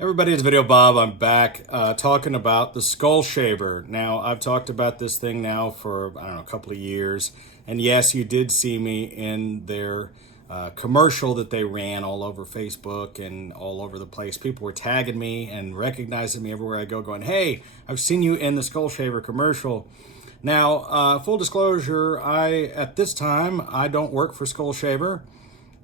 Everybody, it's Videobob. I'm back talking about the SkullShaver. Now, I've talked about this thing now for, I don't know, a couple of years. And yes, you did see me in their commercial that they ran all over Facebook and all over the place. People were tagging me and recognizing me everywhere I go, going, hey, I've seen you in the SkullShaver commercial. Now, full disclosure, at this time, I don't work for SkullShaver.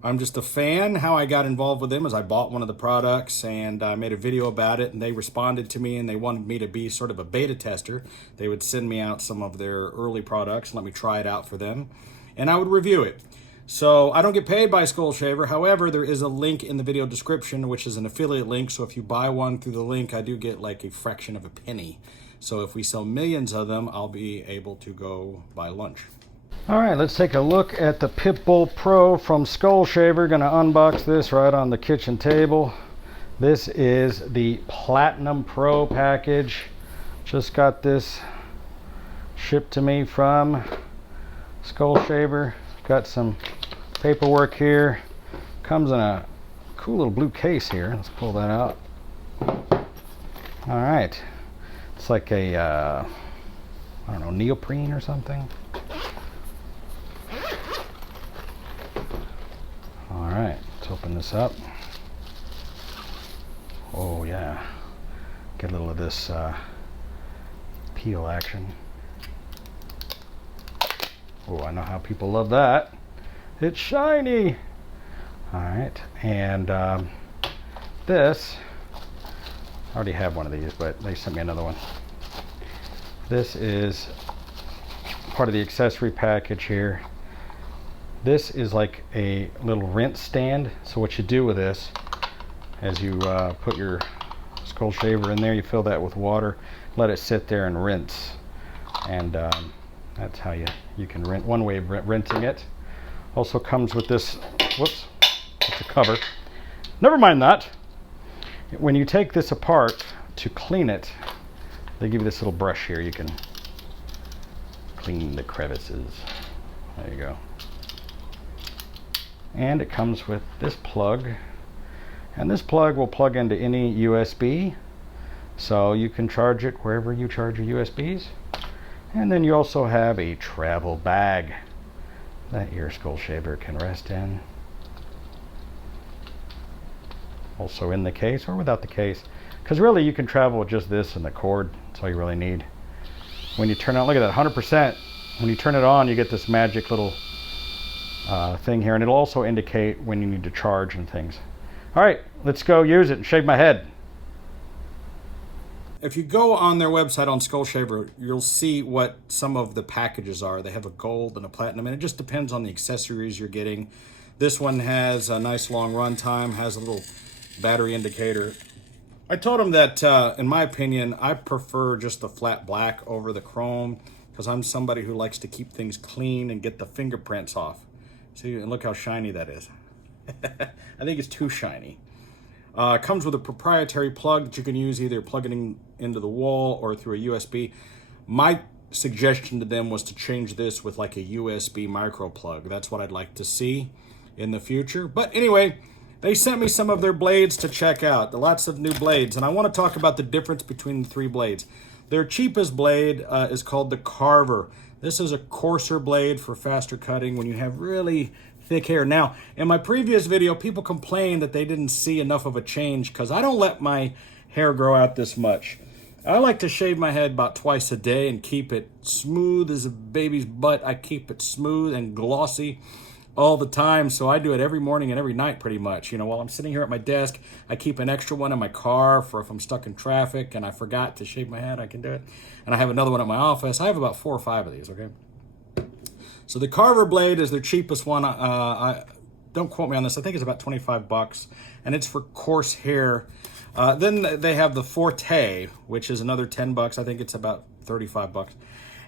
I'm just a fan. How I got involved with them is I bought one of the products and I made a video about it, and they responded to me and they wanted me to be sort of a beta tester. They would send me out some of their early products and let me try it out for them, and I would review it. So I don't get paid by SkullShaver. However, there is a link in the video description, which is an affiliate link. So if you buy one through the link, I do get like a fraction of a penny. So if we sell millions of them, I'll be able to go buy lunch. All right, let's take a look at the Pitbull Pro from SkullShaver. Gonna unbox this right on the kitchen table. This is the Platinum Pro package. Just got this shipped to me from SkullShaver. Got some paperwork here. Comes in a cool little blue case here. Let's pull that out. All right, it's like a, I don't know, neoprene or something. All right, let's open this up. Oh yeah, get a little of this peel action. Oh, I know how people love that. It's shiny. All right, and this, I already have one of these, but they sent me another one. This is part of the accessory package here. This is like a little rinse stand. So what you do with this, as you put your SkullShaver in there, you fill that with water, let it sit there and rinse. And that's how you can rinse. One way of rinsing it. Also comes with this, whoops, it's a cover. Never mind that. When you take this apart to clean it, they give you this little brush here. You can clean the crevices. There you go. And it comes with this plug, and this plug will plug into any USB, so you can charge it wherever you charge your USBs. And then you also have a travel bag that your SkullShaver can rest in, also in the case or without the case, because really you can travel with just this and the cord. That's all you really need. When you turn on, look at that, 100%. When you turn it on, you get this magic little thing here, and it'll also indicate when you need to charge and things. All right, let's go use it and shave my head. If you go on their website on SkullShaver, you'll see what some of the packages are. They have a gold and a platinum, and it just depends on the accessories you're getting. This one has a nice long run time, has a little battery indicator. I told them that, in my opinion, I prefer just the flat black over the chrome, because I'm somebody who likes to keep things clean and get the fingerprints off. See, and look how shiny that is. I think it's too shiny. It comes with a proprietary plug that you can use, either plugging into the wall or through a USB. My suggestion to them was to change this with like a USB micro plug. That's what I'd like to see in the future. But anyway, they sent me some of their blades to check out. Lots of new blades, and I want to talk about the difference between the three blades. Their cheapest blade is called the Carver. This is a coarser blade for faster cutting when you have really thick hair. Now, in my previous video, people complained that they didn't see enough of a change because I don't let my hair grow out this much. I like to shave my head about twice a day and keep it smooth as a baby's butt. I keep it smooth and glossy all the time, so I do it every morning and every night pretty much. You know, while I'm sitting here at my desk, I keep an extra one in my car for if I'm stuck in traffic and I forgot to shave my head, I can do it. And I have another one at my office. I have about 4 or 5 of these, okay? So the Carver blade is their cheapest one. Don't quote me on this. I think it's about 25 bucks, and it's for coarse hair. Then they have the Forte, which is another 10 bucks. I think it's about 35 bucks.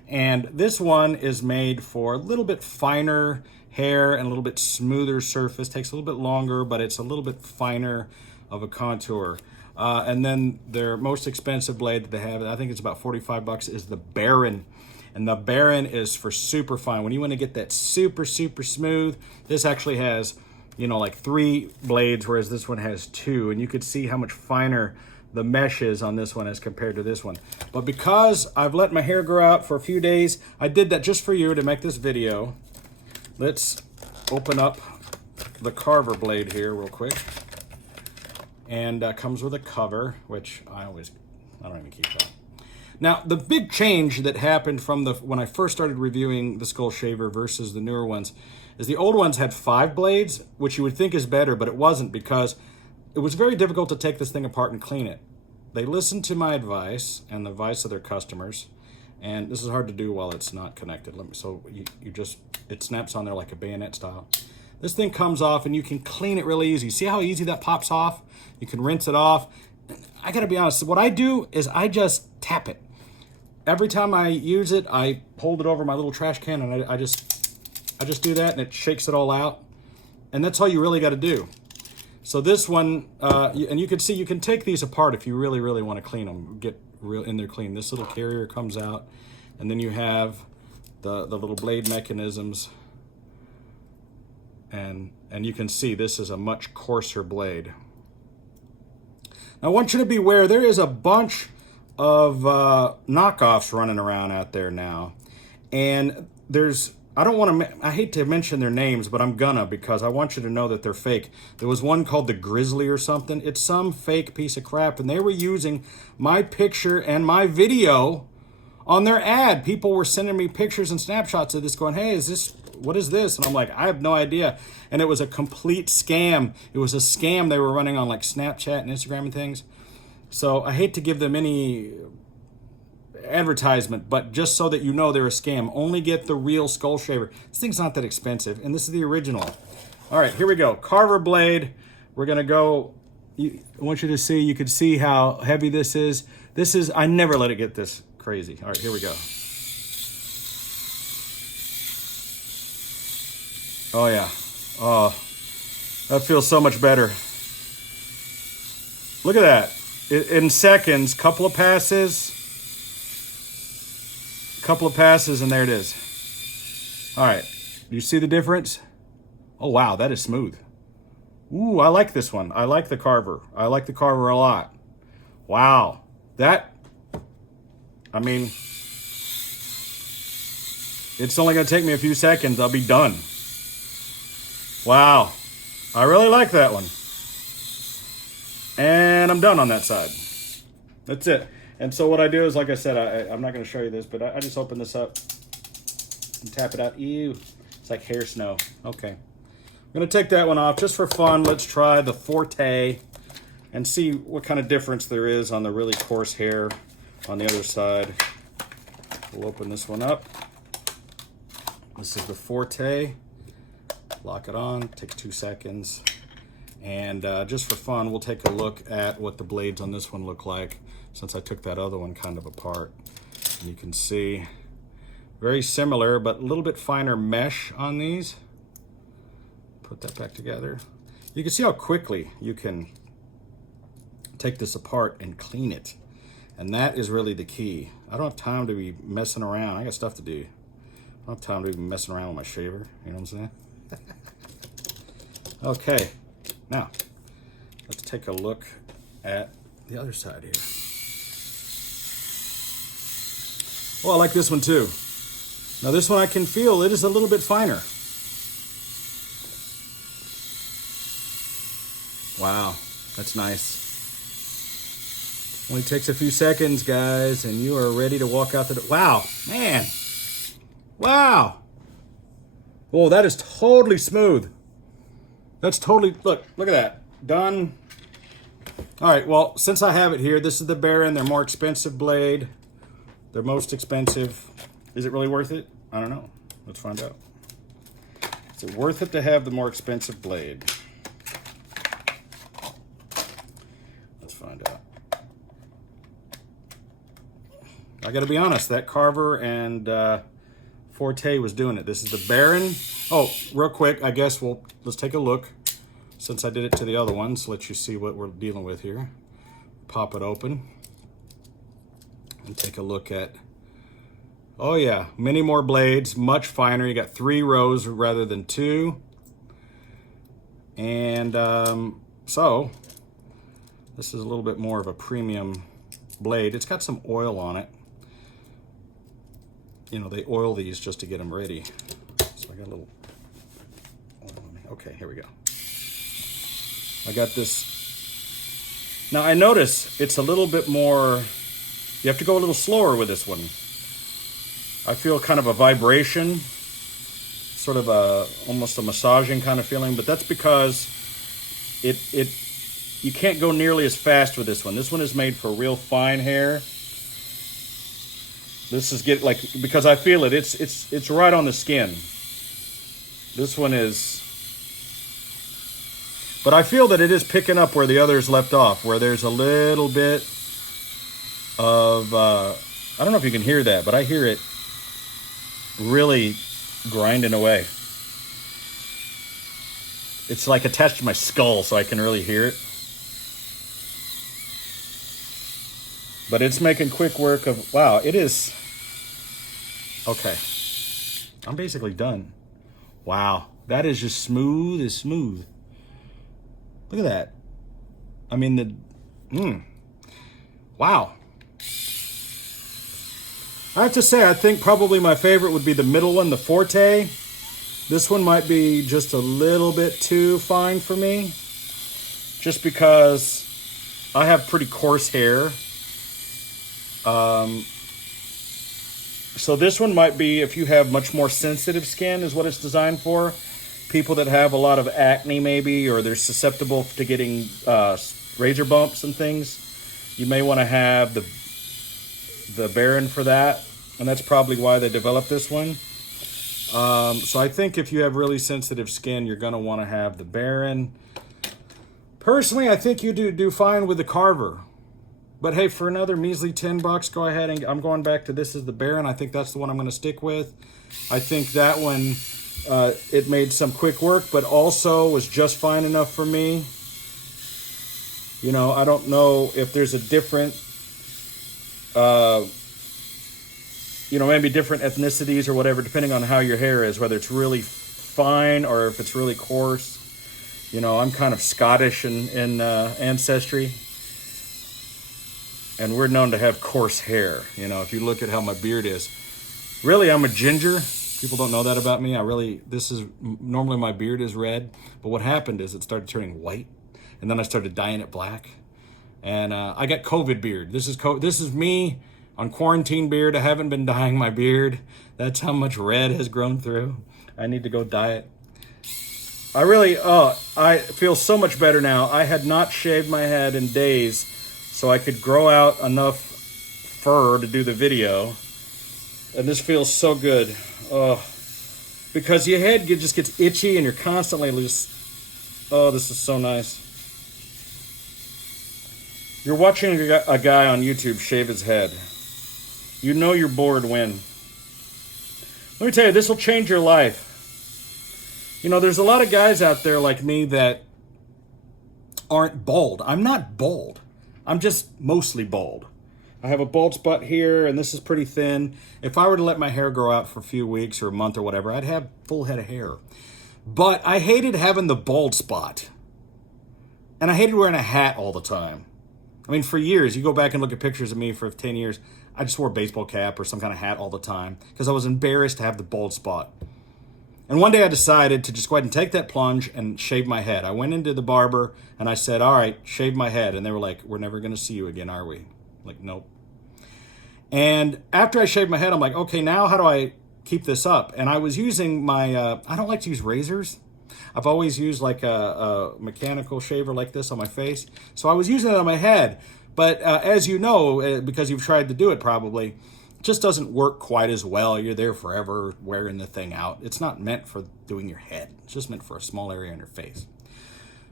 And this one is made for a little bit finer hair and a little bit smoother surface. Takes a little bit longer, but it's a little bit finer of a contour. And then their most expensive blade that they have, I think it's about 45 bucks, is the Baron. And the Baron is for super fine. When you want to get that super, super smooth, this actually has, you know, like 3 blades, whereas this one has 2. And you could see how much finer the mesh is on this one as compared to this one. But because I've let my hair grow out for a few days, I did that just for you to make this video. Let's open up the carver blade here real quick. And comes with a cover, which I don't even keep that. Now, the big change that happened from when I first started reviewing the SkullShaver versus the newer ones is the old ones had 5 blades, which you would think is better, but it wasn't, because it was very difficult to take this thing apart and clean it. They listened to my advice and the advice of their customers, and this is hard to do while it's not connected. So it snaps on there like a bayonet style. This thing comes off and you can clean it really easy. See how easy that pops off? You can rinse it off. I gotta be honest, what I do is I just tap it. Every time I use it, I hold it over my little trash can and I just do that, and it shakes it all out. And that's all you really gotta do. So this one, and you can see, you can take these apart if you really, really want to clean them, get real in there clean. This little carrier comes out, and then you have the little blade mechanisms. And you can see this is a much coarser blade. Now, I want you to beware, there is a bunch of knockoffs running around out there now. And I hate to mention their names, but I'm gonna, because I want you to know that they're fake. There was one called the Grizzly or something. It's some fake piece of crap, and they were using my picture and my video on their ad. People were sending me pictures and snapshots of this going, hey, what is this? And I'm like, I have no idea. And it was a complete scam. It was a scam they were running on like Snapchat and Instagram and things. So I hate to give them any advertisement, but just so that you know they're a scam, only get the real SkullShaver. This thing's not that expensive, and this is the original. All right, here we go. Carver blade. We're gonna go. I want you to see. You can see how heavy this is. I never let it get this crazy. All right, here we go. Oh yeah. Oh, that feels so much better. Look at that. In seconds, couple of passes, and there it is. All right, do you see the difference? Oh wow, that is smooth. Ooh, I like this one. I like the carver. I like the carver a lot. Wow, I mean, it's only gonna take me a few seconds. I'll be done. Wow, I really like that one. And I'm done on that side. That's it. And so what I do is, like I said, I'm not going to show you this, but I just open this up and tap it out. Ew, it's like hair snow. Okay. I'm going to take that one off just for fun. Let's try the Forte and see what kind of difference there is on the really coarse hair on the other side. We'll open this one up. This is the Forte. Lock it on. Takes 2 seconds. And just for fun, we'll take a look at what the blades on this one look like, since I took that other one kind of apart. And you can see very similar, but a little bit finer mesh on these. Put that back together. You can see how quickly you can take this apart and clean it. And that is really the key. I don't have time to be messing around. I got stuff to do. I don't have time to be messing around with my shaver. You know what I'm saying? Okay. Now, let's take a look at the other side here. Oh, I like this one too. Now this one I can feel it is a little bit finer. Wow, that's nice. Only takes a few seconds, guys, and you are ready to walk out the door. Wow, man. Wow. Oh, that is totally smooth. That's totally, look at that. Done. All right, well, since I have it here, this is the Baron, their more expensive blade. Their most expensive. Is it really worth it? I don't know. Let's find out. Is it worth it to have the more expensive blade? Let's find out. I gotta be honest, that Carver and Forte was doing it. This is the Baron. Oh, real quick, I guess let's take a look. Since I did it to the other ones, let you see what we're dealing with here. Pop it open and take a look at, oh yeah, many more blades, much finer. You got 3 rows rather than 2. And so this is a little bit more of a premium blade. It's got some oil on it. You know, they oil these just to get them ready. So I got a little oil on me. Okay, here we go. I got this. Now I notice it's a little bit more, you have to go a little slower with this one. I feel kind of a vibration, sort of a, almost a massaging kind of feeling, but that's because you can't go nearly as fast with this one. This one is made for real fine hair. This is because I feel it. It's right on the skin. This one is, but I feel that it is picking up where the others left off, where there's a little bit of, I don't know if you can hear that, but I hear it really grinding away. It's like attached to my skull, so I can really hear it. But it's making quick work of, wow, it is. Okay. I'm basically done. Wow. That is just smooth as smooth. Look at that. I mean, wow. I have to say, I think probably my favorite would be the middle one, the Forte. This one might be just a little bit too fine for me. Just because I have pretty coarse hair. So this one might be if you have much more sensitive skin is what it's designed for. People that have a lot of acne maybe, or they're susceptible to getting razor bumps and things. You may want to have the Baron for that. And that's probably why they developed this one. So I think if you have really sensitive skin, you're going to want to have the Baron. Personally, I think you do fine with the Carver. But hey, for another measly $10, go ahead and I'm going back to this is the Baron. I think that's the one I'm going to stick with. I think that one, it made some quick work, but also was just fine enough for me. You know, I don't know if there's a different, maybe different ethnicities or whatever, depending on how your hair is, whether it's really fine or if it's really coarse. You know, I'm kind of Scottish in ancestry. And we're known to have coarse hair. You know, if you look at how my beard is. Really, I'm a ginger. People don't know that about me. Normally my beard is red. But what happened is it started turning white. And then I started dyeing it black. And I got COVID beard. This is me on quarantine beard. I haven't been dyeing my beard. That's how much red has grown through. I need to go dye it. I feel so much better now. I had not shaved my head in days. So I could grow out enough fur to do the video. And this feels so good. Because your head just gets itchy and you're constantly loose. Oh, this is so nice. You're watching a guy on YouTube shave his head. You know you're bored when. Let me tell you, this will change your life. You know, there's a lot of guys out there like me that aren't bald. I'm not bald. I'm just mostly bald. I have a bald spot here, and this is pretty thin. If I were to let my hair grow out for a few weeks or a month or whatever, I'd have full head of hair. But I hated having the bald spot. And I hated wearing a hat all the time. I mean, for years, you go back and look at pictures of me for 10 years, I just wore a baseball cap or some kind of hat all the time because I was embarrassed to have the bald spot. And one day I decided to just go ahead and take that plunge and shave my head. I went into the barber and I said, all right, shave my head. And they were like, we're never going to see you again, are we? I'm like, nope. And after I shaved my head, I'm like, okay, now how do I keep this up? And I was using my, I don't like to use razors. I've always used like a mechanical shaver like this on my face. So I was using it on my head. But as you know, because you've tried to do it probably, it just doesn't work quite as well. You're there forever wearing the thing out. It's not meant for doing your head. It's just meant for a small area on your face.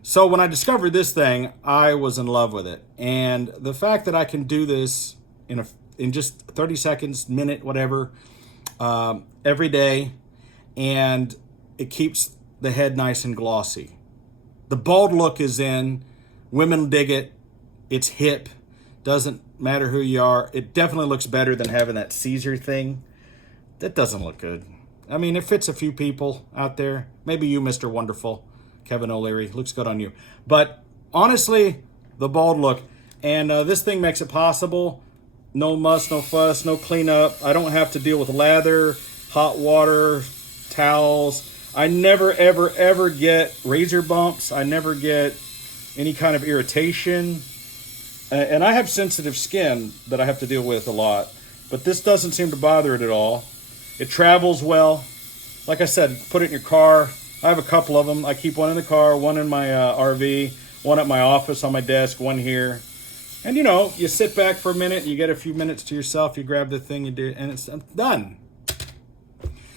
So when I discovered this thing, I was in love with it. And the fact that I can do this in just 30 seconds, minute, whatever, every day, and it keeps the head nice and glossy. The bald look is in. Women dig it. It's hip. Doesn't matter who you are. It definitely looks better than having that Caesar thing. That doesn't look good. I mean, it fits a few people out there. Maybe you, Mr. Wonderful. Kevin O'Leary. Looks good on you. But honestly, the bald look. And this thing makes it possible. No muss, no fuss, no cleanup. I don't have to deal with lather, hot water, towels. I never, ever, ever get razor bumps. I never get any kind of irritation. And I have sensitive skin that I have to deal with a lot. But this doesn't seem to bother it at all. It travels well. Like I said, put it in your car. I have a couple of them. I keep one in the car, one in my RV, one at my office on my desk, one here. And you know, you sit back for a minute, you get a few minutes to yourself, you grab the thing, you do, and it's done.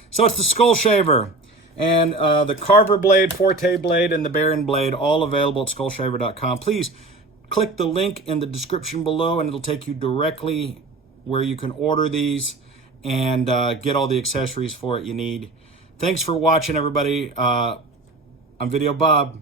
So it's the SkullShaver. And the Carver blade, Forte blade, and the Baron blade, all available at SkullShaver.com. Please click the link in the description below, and it'll take you directly where you can order these and get all the accessories for it you need. Thanks for watching, everybody. I'm Videobob.